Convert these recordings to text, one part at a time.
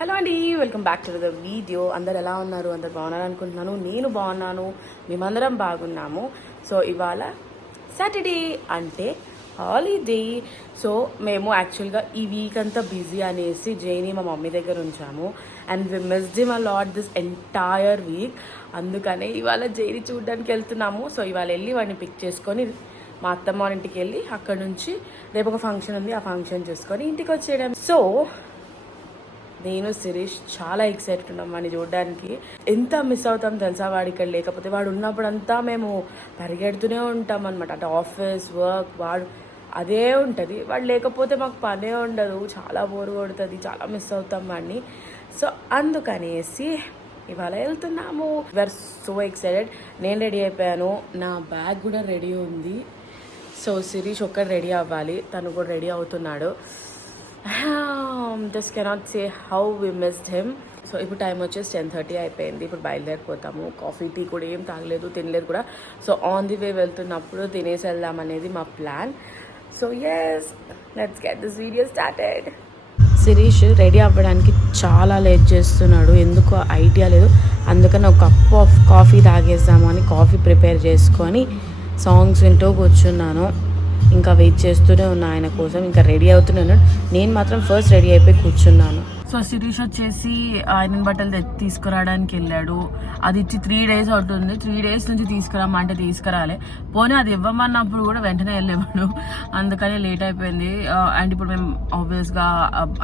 Hello అండి, welcome back to the video. అందరు ఎలా ఉన్నారు? అందరు బాగున్నారు అనుకుంటున్నాను. నేను బాగున్నాను, మేమందరం బాగున్నాము. సో ఇవాళ సాటర్డే అంటే హాలిడే. సో మేము యాక్చువల్గా ఈ వీక్ అంతా బిజీ అనేసి జైని మా మమ్మీ దగ్గర ఉంచాము. And we missed him a lot this entire week. అందుకనే ఇవాళ జైని చూడడానికి వెళ్తున్నాము. సో ఇవాళ వెళ్ళి వాడిని పిక్ చేసుకొని మా అత్తమ్మ వాళ్ళ ఇంటికి వెళ్ళి అక్కడ నుంచి రేపు ఒక ఫంక్షన్ ఉంది, ఆ ఫంక్షన్ చేసుకొని ఇంటికి వచ్చేయడం. సో నేను శిరీష్ చాలా ఎక్సైటెడ్ ఉన్నాం వాడిని చూడడానికి. ఎంత మిస్ అవుతాం తెలుసా వాడు ఇక్కడ లేకపోతే. వాడు ఉన్నప్పుడంతా మేము పరిగెడుతూనే ఉంటాం అనమాట. అంటే ఆఫీస్ వర్క్ వాడు అదే ఉంటుంది. వాడు లేకపోతే మాకు పనే ఉండదు, చాలా బోర్ కొడుతుంది, చాలా మిస్ అవుతాం వాడిని. సో అందుకనేసి ఇవాళ వెళ్తున్నాము. We are so excited. నేను రెడీ అయిపోయాను, నా బ్యాగ్ కూడా రెడీ ఉంది. సో శిరీష్ ఒక్కడు రెడీ అవ్వాలి, తను కూడా రెడీ అవుతున్నాడు. Just cannot say how we missed him. So ఇప్పుడు టైం వచ్చేసి 10:30 అయిపోయింది. ఇప్పుడు బయలుదేరిపోతాము. కాఫీ టీ కూడా ఏం తాగలేదు, తినలేదు కూడా. సో ఆన్ ది వే వెళ్తున్నప్పుడు తినేసి వెళ్దాం అనేది మా plan. So yes, let's get this video started. Shirish ready అవ్వడానికి చాలా లేట్ చేస్తున్నాడు, ఎందుకో ఐడియా లేదు. అందుకని ఒక కప్ ఆఫ్ కాఫీ తాగేద్దాము అని కాఫీ ప్రిపేర్ చేసుకొని సాంగ్స్ వింటూ కూర్చున్నాను. ఇంకా వెయిట్ చేస్తూనే ఉన్నా ఆయన కోసం. ఇంకా రెడీ అవుతున్నాను. నేను మాత్రం ఫస్ట్ రెడీ అయిపోయి కూర్చున్నాను. సో శిరీష్ వచ్చేసి ఐరన్ బట్టలు తీసుకురావడానికి వెళ్ళాడు. అది ఇచ్చి 3 days అవుతుంది. 3 days నుంచి తీసుకురామంటే తీసుకురాలే. పోనీ అది ఇవ్వమన్నప్పుడు కూడా వెంటనే వెళ్ళేవాడు. అందుకని లేట్ అయిపోయింది. అండ్ ఇప్పుడు మేము ఆబ్వియస్గా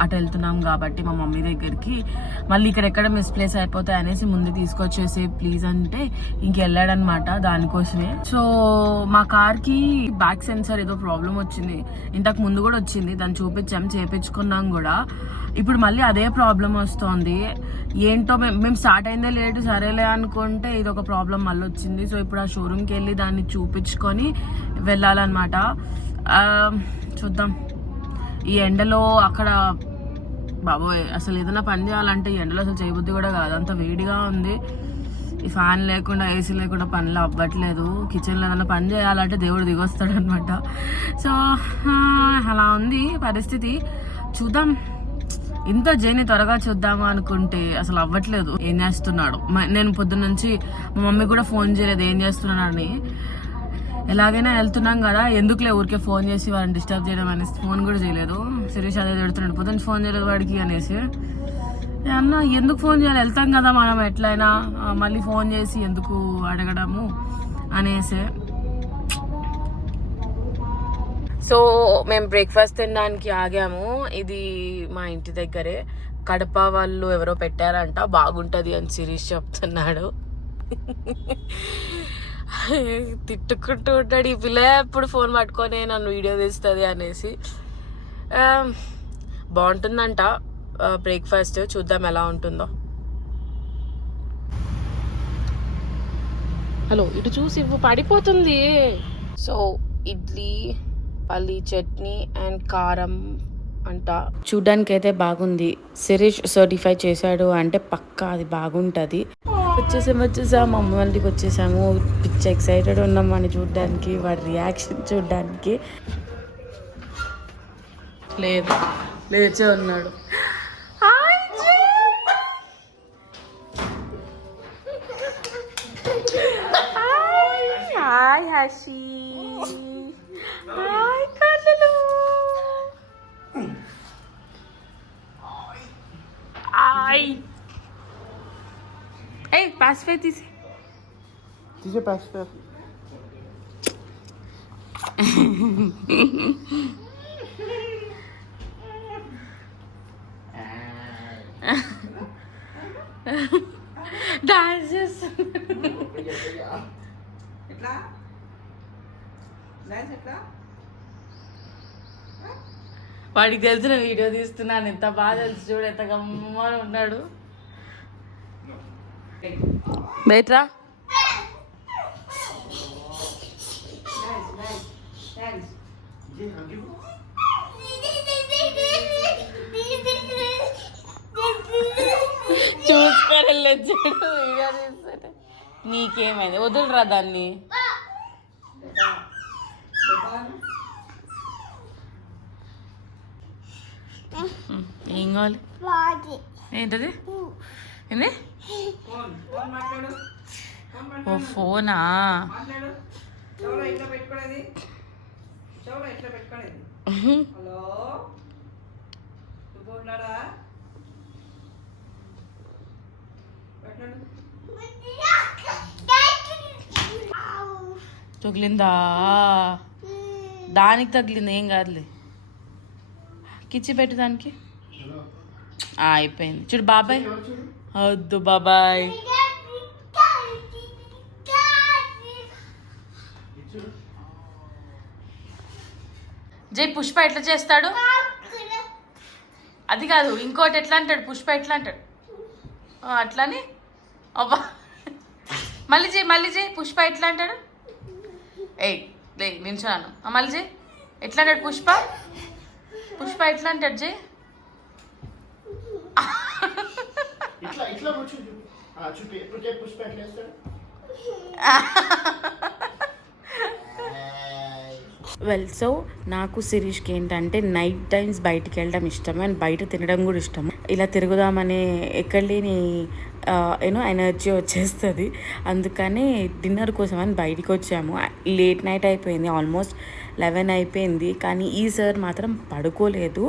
అటు వెళ్తున్నాం కాబట్టి మా మమ్మీ దగ్గరికి. మళ్ళీ ఇక్కడ ఎక్కడ మిస్ప్లేస్ అయిపోతాయి అనేసి ముందు తీసుకొచ్చేసి ప్లీజ్ అంటే ఇంకెళ్ళాడనమాట దానికోసమే. సో మా కార్కి బ్యాక్ సెన్సర్ ఏదో ప్రాబ్లం వచ్చింది. ఇంతకు ముందు కూడా వచ్చింది, దాన్ని చూపించాం, చేపించుకున్నాం కూడా. ఇప్పుడు మళ్ళీ అదే ప్రాబ్లం వస్తుంది. ఏంటో మేము స్టార్ట్ అయిందే లేటు, సరేలే అనుకుంటే ఇది ఒక ప్రాబ్లం మళ్ళీ వచ్చింది. సో ఇప్పుడు ఆ షోరూమ్కి వెళ్ళి దాన్ని చూపించుకొని వెళ్ళాలన్నమాట. చూద్దాం. ఈ ఎండలో అక్కడ బాబోయ్ అసలు ఏదైనా పని చేయాలంటే ఈ ఎండలో అసలు చేయబుద్ధి కూడా కాదు, అంత వేడిగా ఉంది. ఈ ఫ్యాన్ లేకుండా ఏసీ లేకుండా పనులు అవ్వట్లేదు. కిచెన్లో ఏదైనా పని చేయాలంటే దేవుడు దిగొస్తాడు అనమాట. సో అలా ఉంది పరిస్థితి. చూద్దాం. ఇంత జర్నీ త్వరగా చూద్దాము అనుకుంటే అసలు అవ్వట్లేదు. ఏం చేస్తున్నాడు? నేను పొద్దున్న నుంచి మా మమ్మీ కూడా ఫోన్ చేయలేదు ఏం చేస్తున్నాడని. ఎలాగైనా వెళ్తున్నాం కదా, ఎందుకులే ఊరికే ఫోన్ చేసి వాడిని డిస్టర్బ్ చేయడం అనేసి ఫోన్ కూడా చేయలేదు. శిరీష్ అదే తిడుతున్నాడు, పొద్దున్న ఫోన్ చేయలేదు వాడికి అనేసి. అన్న ఎందుకు ఫోన్ చేయాలి, వెళ్తాం కదా మనం ఎట్లయినా, మళ్ళీ ఫోన్ చేసి ఎందుకు అడగడము అనేసి. సో మేము బ్రేక్ఫాస్ట్ తినడానికి ఆగాము. ఇది మా ఇంటి దగ్గరే. కడప వాళ్ళు ఎవరో పెట్టారంట, బాగుంటుంది అని శిరీష్ చెప్తున్నాడు. తిట్టుకుంటూ ఉంటాడు ఈ పిల్ల, ఎప్పుడు ఫోన్ పట్టుకొని నన్ను వీడియో తీస్తుంది అనేసి. బాగుంటుందంట బ్రేక్ఫాస్ట్, చూద్దాం ఎలా ఉంటుందో. హలో ఇటు చూసి పడిపోతుంది. సో ఇడ్లీ, పల్లి చట్నీ అండ్ కారం అంట. చూడ్డానికి అయితే బాగుంది. శిరీష్ సర్టిఫై చేశాడు అంటే పక్కా అది బాగుంటుంది. వచ్చేసాము మా అమ్మ వాళ్ళకి వచ్చేసాము. పిచ్చి ఎక్సైటెడ్ ఉన్నాం వాడిని చూడ్డానికి, వాడి రియాక్షన్ చూడ్డానికి. లేదు లేచే ఉన్నాడు. హాయ్ హషి. హాయ్ కళ్ళు. హాయ్. ఏ పాస్ఫే తీసి పాస్ఫే. డాన్స్ చేస్తున్నా. వాడికి తెలిసిన వీడియో తీస్తున్నాను, ఎంత బాగా తెలుసు చూడు, ఎంత గమ్మని ఉన్నాడు. బయట్రా. చూసుకొని వెళ్ళొచ్చాడు వీడియో తీస్తాడు. నీకేమైంది? వదులురా దాన్ని. ఏం కావాలి? ఏంటది ఏంది ఓ ఫోనా తగిలిందా దానికి తగిలింది ఏం కాదులే కిచ్చి పెట్టు దానికి అయిపోయింది చూడు బాబాయ్ వద్దు బాబాయ్ జై పుష్ప ఎట్లా చేస్తాడు అది కాదు ఇంకోటి ఎట్లా అంటాడు పుష్ప ఎట్లా అంటాడు అట్లాని అబ్బా మళ్ళీ చేయి పుష్ప ఎట్లా అంటాడు ఏయ్ లే నిల్చున్నాను మళ్ళీ చేయి ఎట్లా అంటాడు పుష్ప ఎట్లా అంటాడు జై వెల్ సో నాకు శిరీష్కి ఏంటంటే నైట్ టైమ్స్ బయటికి వెళ్ళడం ఇష్టం అండ్ బయట తినడం కూడా ఇష్టం. ఇలా తిరుగుదామనే ఎక్కడ లేని ఎనర్జీ వచ్చేస్తుంది. అందుకని డిన్నర్ కోసం అని బయటికి వచ్చాము. లేట్ నైట్ అయిపోయింది, ఆల్మోస్ట్ 11 అయిపోయింది. కానీ ఈ సార్ మాత్రం పడుకోలేదు.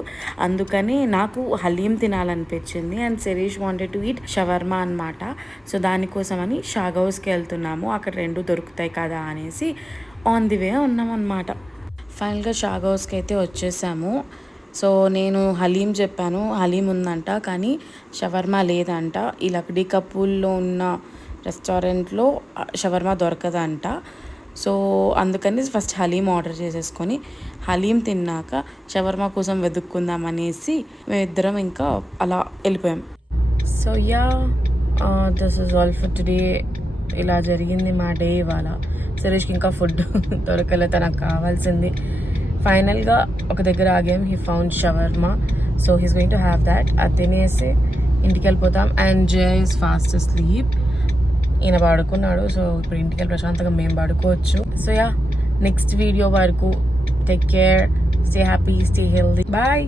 అందుకని నాకు హలీం తినాలనిపించింది and Shirish wanted to eat shawarma అనమాట. సో దానికోసమని షాగ్ హౌస్కి వెళ్తున్నాము. అక్కడ 2 దొరుకుతాయి కదా అనేసి ఆన్ ది వే ఉన్నామన్నమాట. ఫైనల్గా షాగ్ హౌస్కి అయితే వచ్చేసాము. సో నేను హలీం చెప్పాను, హలీం ఉందంట కానీ షవర్మా లేదంట. ఈ లక్డీ కపూల్లో ఉన్న రెస్టారెంట్లో షవర్మా దొరకదంట. సో అందుకని ఫస్ట్ హలీం ఆర్డర్ చేసేసుకొని హలీం తిన్నాక షవర్మా కోసం వెతుక్కుందాం అనేసి మేమిద్దరం ఇంకా అలా వెళ్ళిపోయాం. So yeah this is all for today. ఇలా జరిగింది మా డే ఇవాళ. శిరీష్కి ఇంకా ఫుడ్ దొరకలే, తనకు కావాల్సింది. ఫైనల్గా ఒక దగ్గర ఆగాం. He found shawarma, so he's going to have that. అది తినేసి ఇంటికి వెళ్ళిపోతాం. And J is fast sleep. ఈయన పడుకున్నాడు. సో ఇప్పుడు ఇంటికి వెళ్ళి ప్రశాంతంగా మేము పడుకోవచ్చు. సో యా, నెక్స్ట్ వీడియో వరకు take care, stay happy, stay healthy, bye.